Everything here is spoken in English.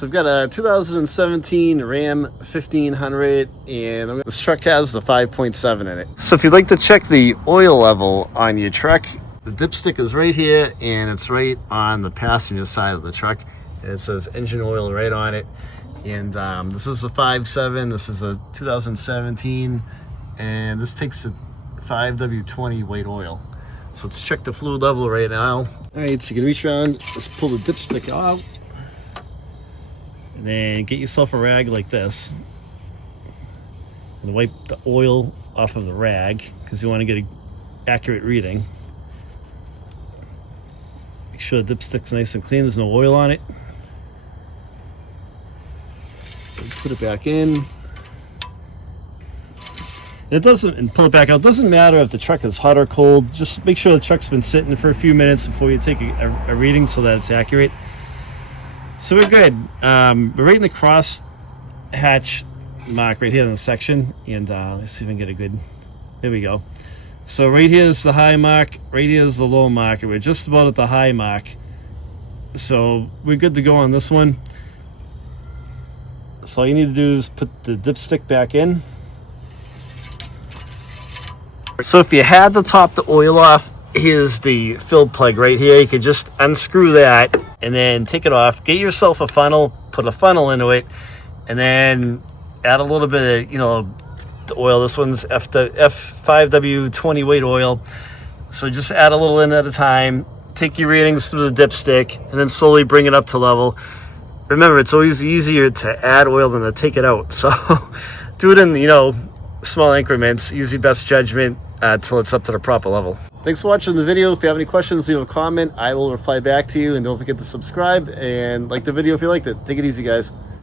So we've got a 2017 Ram 1500, and this truck has the 5.7 in it. So if you'd like to check the oil level on your truck, the dipstick is right here, and it's right on the passenger side of the truck. And it says engine oil right on it. And this is a 5.7, this is a 2017, and this takes a 5W20 weight oil. So let's check the fluid level right now. All right, so you can reach around, just pull the dipstick out, and then get yourself a rag like this, and wipe the oil off of the rag, because you want to get an accurate reading. Make sure the dipstick's nice and clean, there's no oil on it. Put it back in. It doesn't, and pull it back out. It doesn't matter if the truck is hot or cold. Just make sure the truck's been sitting for a few minutes before you take a reading so that it's accurate. So we're good. We're right in the cross hatch mark right here in the section, and let's see if I can get a good. There we go. So right here is the high mark. Right here is the low mark. We're just about at the high mark. So we're good to go on this one. So all you need to do is put the dipstick back in. So if you had to top the oil off, here's the fill plug right here. You could just unscrew that and then take it off. Get yourself a funnel, put a funnel into it, and then add a little bit of, the oil. This one's F5W20 weight oil. So just add a little in at a time. Take your readings through the dipstick, and then slowly bring it up to level. Remember, it's always easier to add oil than to take it out. So do it in, small increments. Use your best judgment till it's up to the proper level. Thanks for watching the video. If you have any questions, leave a comment. I will reply back to you. And don't forget to subscribe and like the video if you liked it. Take it easy, guys.